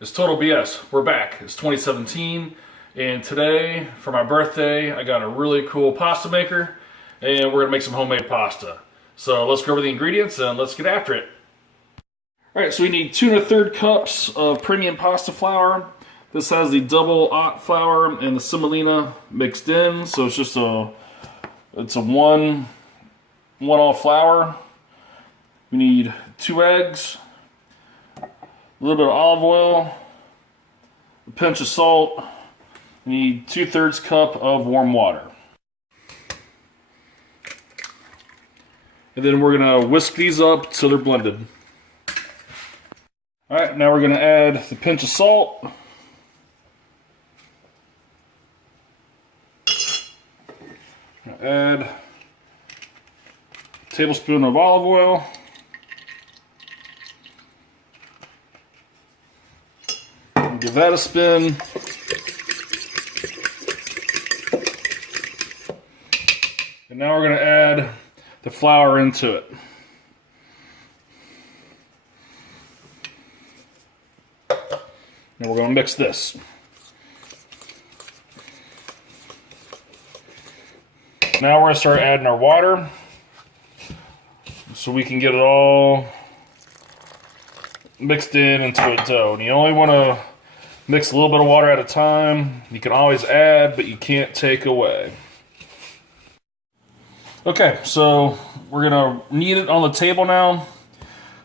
It's total BS. We're back. It's 2017, and today, for my birthday, I got a really cool pasta maker, and we're gonna make some homemade pasta. So let's go over the ingredients and let's get after it. All right, so we need 2 1/3 cups of premium pasta flour. This has the double aught flour and the semolina mixed in, so it's just a one-all flour. We need 2 eggs, a little bit of olive oil, a pinch of salt. We need 2/3 cup of warm water. And then we're gonna whisk these up till they're blended. All right, now we're gonna add the pinch of salt. Add a tablespoon of olive oil. Give that a spin. And now we're going to add the flour into it. And we're going to mix this. Now we're going to start adding our water so we can get it all mixed into a dough. And you only want to mix a little bit of water at a time. You can always add, but you can't take away. Okay, so we're gonna knead it on the table now.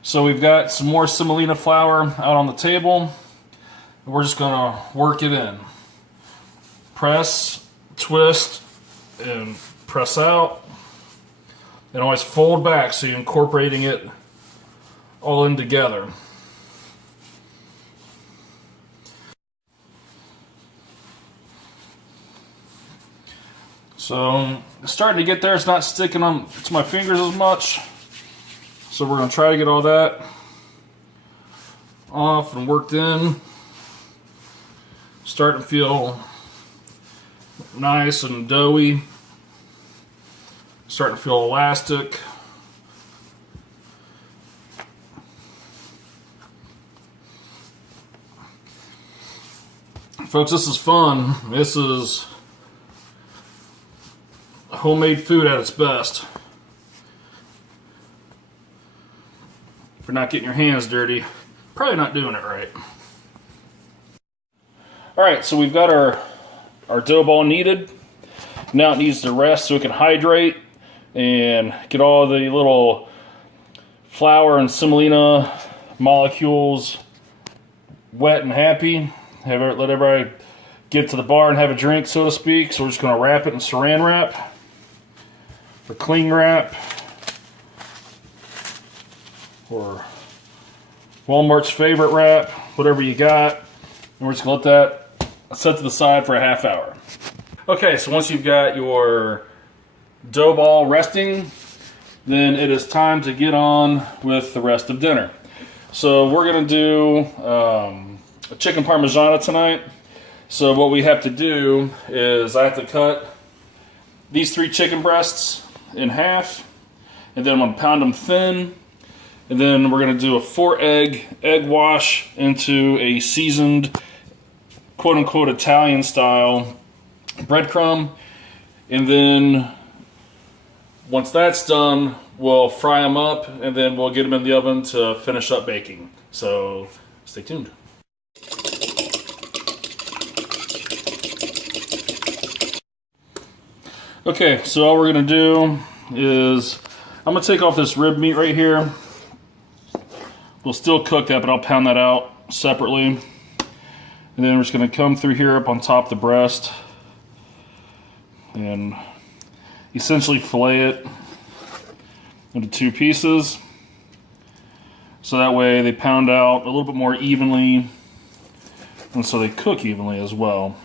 So we've got some more semolina flour out on the table. We're just gonna work it in. Press, twist, and press out. And always fold back so you're incorporating it all in together. So it's starting to get there. It's not sticking on to my fingers as much. So we're going to try to get all that off and worked in. Starting to feel nice and doughy. Starting to feel elastic. Folks, this is fun. This is homemade food at its best. If you're not getting your hands dirty, probably not doing it right. Alright, so we've got our dough ball kneaded. Now it needs to rest so it can hydrate and get all the little flour and semolina molecules wet and happy. Let everybody get to the bar and have a drink, so to speak. So we're just going to wrap it in saran wrap. Or cling wrap, or Walmart's favorite wrap, whatever you got. And we're just gonna let that set to the side for a half hour. Okay, so once you've got your dough ball resting, then it is time to get on with the rest of dinner. So we're gonna do a chicken Parmigiana tonight. So what we have to do is I have to cut these 3 chicken breasts in half, and then I'm going to pound them thin, and then we're going to do a 4-egg egg wash into a seasoned quote-unquote Italian style breadcrumb, and then once that's done we'll fry them up and then we'll get them in the oven to finish up baking. So stay tuned. Okay, so all we're going to do is I'm going to take off this rib meat right here. We'll still cook that, but I'll pound that out separately. And then we're just going to come through here up on top of the breast and essentially fillet it into 2 pieces. So that way they pound out a little bit more evenly, and so they cook evenly as well.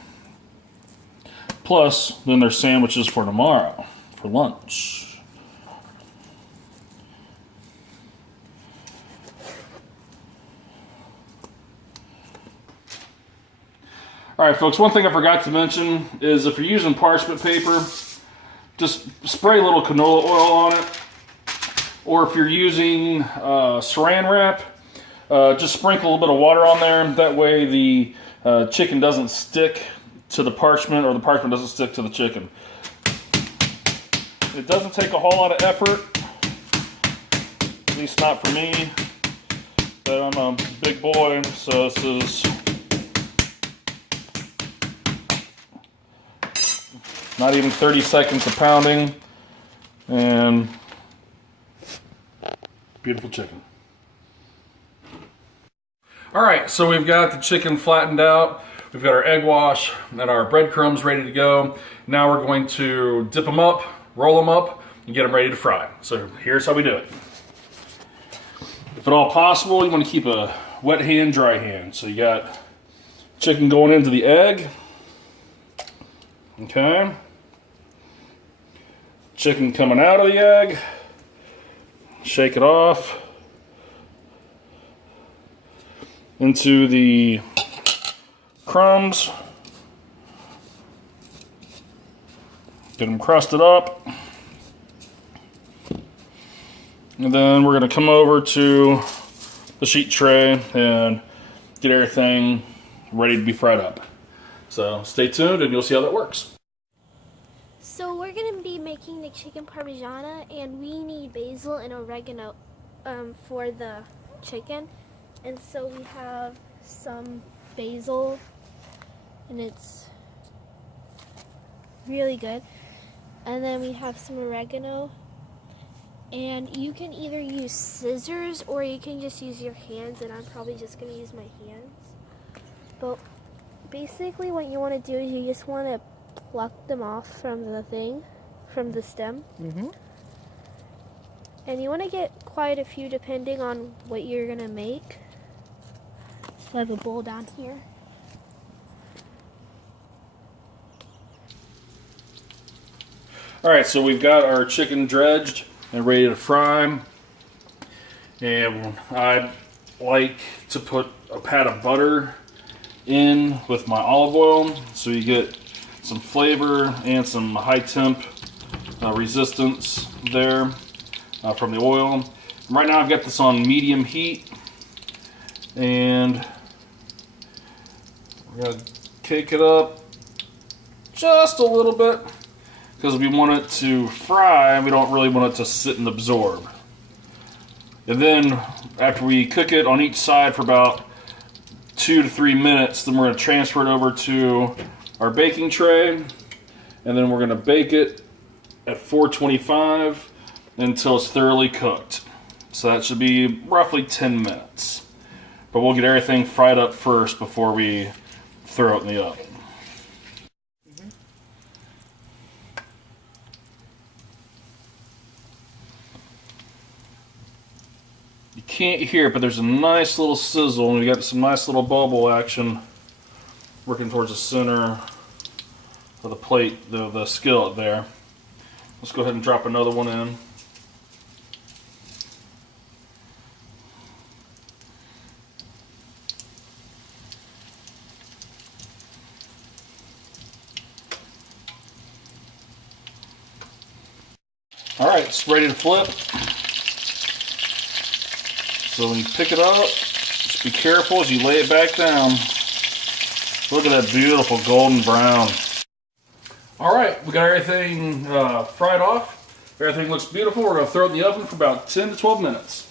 Plus, then there's sandwiches for tomorrow, for lunch. Alright folks, one thing I forgot to mention is if you're using parchment paper, just spray a little canola oil on it. Or if you're using saran wrap, just sprinkle a little bit of water on there. That way the chicken doesn't stick to the parchment, or the parchment doesn't stick to the chicken. It doesn't take a whole lot of effort, at least not for me, but I'm a big boy, so this is not even 30 seconds of pounding, and beautiful chicken. All right, so we've got the chicken flattened out. We've got our egg wash and our breadcrumbs ready to go. Now we're going to dip them up, roll them up, and get them ready to fry. So here's how we do it. If at all possible, you want to keep a wet hand, dry hand. So you got chicken going into the egg. Okay. Chicken coming out of the egg. Shake it off. Into the crumbs. Get them crusted up. And then we're going to come over to the sheet tray and get everything ready to be fried up. So stay tuned and you'll see how that works. So we're going to be making the chicken Parmigiana, and we need basil and oregano for the chicken. And so we have some basil, and it's really good. And then we have some oregano, and you can either use scissors or you can just use your hands, and I'm probably just going to use my hands. But basically what you want to do is you just want to pluck them off from the stem. Mm-hmm. And you want to get quite a few depending on what you're going to make. So I have a bowl down here. All right, so we've got our chicken dredged and ready to fry. And I like to put a pat of butter in with my olive oil, so you get some flavor and some high temp resistance there from the oil. And right now I've got this on medium heat, and we're gonna cake it up just a little bit because we want it to fry. We don't really want it to sit and absorb. And then after we cook it on each side for about 2 to 3 minutes, then we're going to transfer it over to our baking tray, and then we're going to bake it at 425 until it's thoroughly cooked. So that should be roughly 10 minutes. But we'll get everything fried up first before we throw it in the oven. You can't hear it, but there's a nice little sizzle, and we got some nice little bubble action working towards the center of the plate, the skillet there. Let's go ahead and drop another one in. All right, it's ready to flip. So when you pick it up, just be careful as you lay it back down. Look at that beautiful golden brown. All right, we got everything fried off. Everything looks beautiful. We're going to throw it in the oven for about 10 to 12 minutes.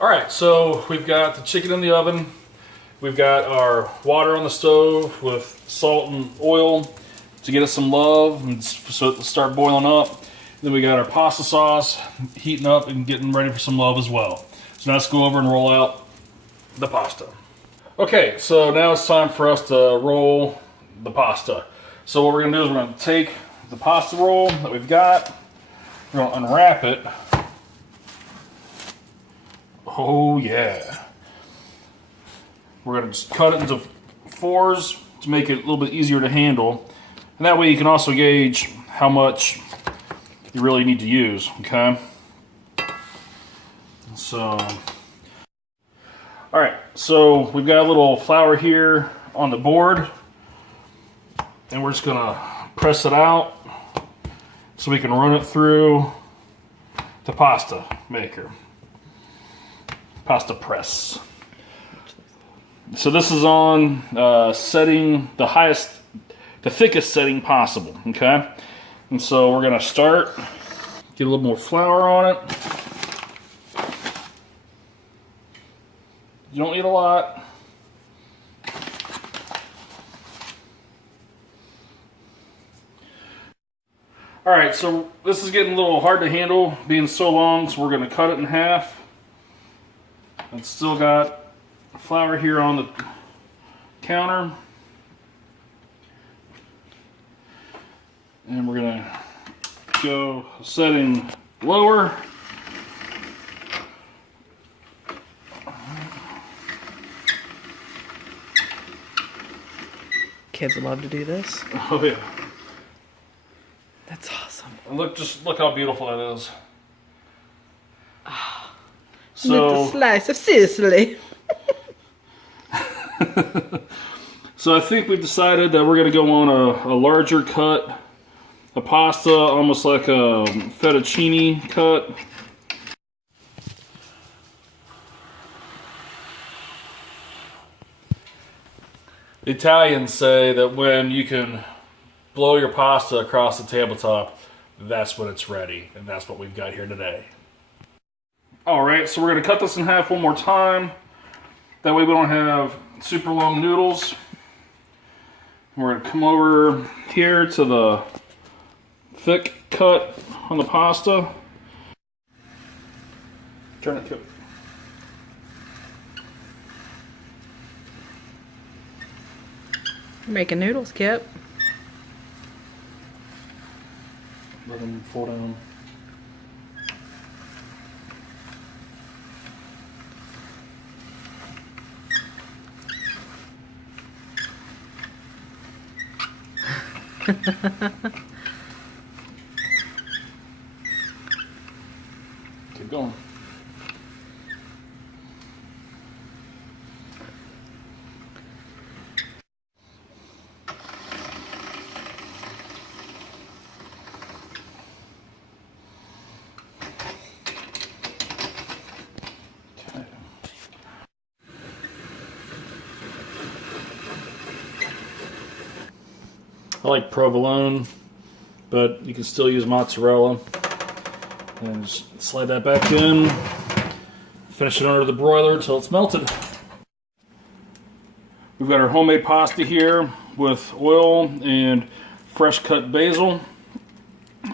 All right, so we've got the chicken in the oven. We've got our water on the stove with salt and oil to get us some love and so it'll start boiling up. Then we got our pasta sauce heating up and getting ready for some love as well. So now let's go over and roll out the pasta. Okay, so now it's time for us to roll the pasta. So what we're gonna do is we're gonna take the pasta roll that we've got, we're gonna unwrap it. Oh yeah. We're gonna just cut it into fours to make it a little bit easier to handle. And that way you can also gauge how much you really need to use, okay? So, all right, so we've got a little flour here on the board, and we're just gonna press it out so we can run it through the pasta maker. Pasta press. So this is on setting the thickest setting possible, okay? And so we're gonna start, get a little more flour on it. You don't need a lot. All right, so this is getting a little hard to handle being so long, so we're gonna cut it in half. It's still got flour here on the counter. And we're gonna go setting lower. Kids would love to do this. Oh yeah. That's awesome. And just look how beautiful that is. Little slice of Sicily. So I think we've decided that we're going to go on a larger cut, a pasta, almost like a fettuccine cut. The Italians say that when you can blow your pasta across the tabletop, that's when it's ready, and that's what we've got here today. All right, so we're going to cut this in half one more time. That way we don't have super long noodles. We're going to come over here to the thick cut on the pasta. Turn it, Kip. You're making noodles, Kip. Let them fall down. Keep going. Okay. I like provolone, but you can still use mozzarella. And just slide that back in. Finish it under the broiler until it's melted. We've got our homemade pasta here with oil and fresh cut basil.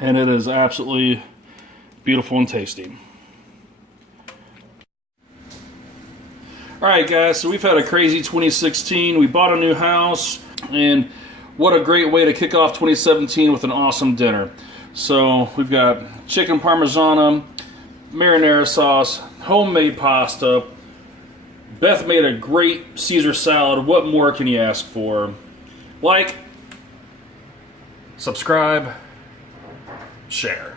And it is absolutely beautiful and tasty. Alright guys, so we've had a crazy 2016. We bought a new house, and what a great way to kick off 2017 with an awesome dinner. So we've got chicken Parmigiana, marinara sauce, homemade pasta. Beth made a great Caesar salad. What more can you ask for? Like, subscribe, share.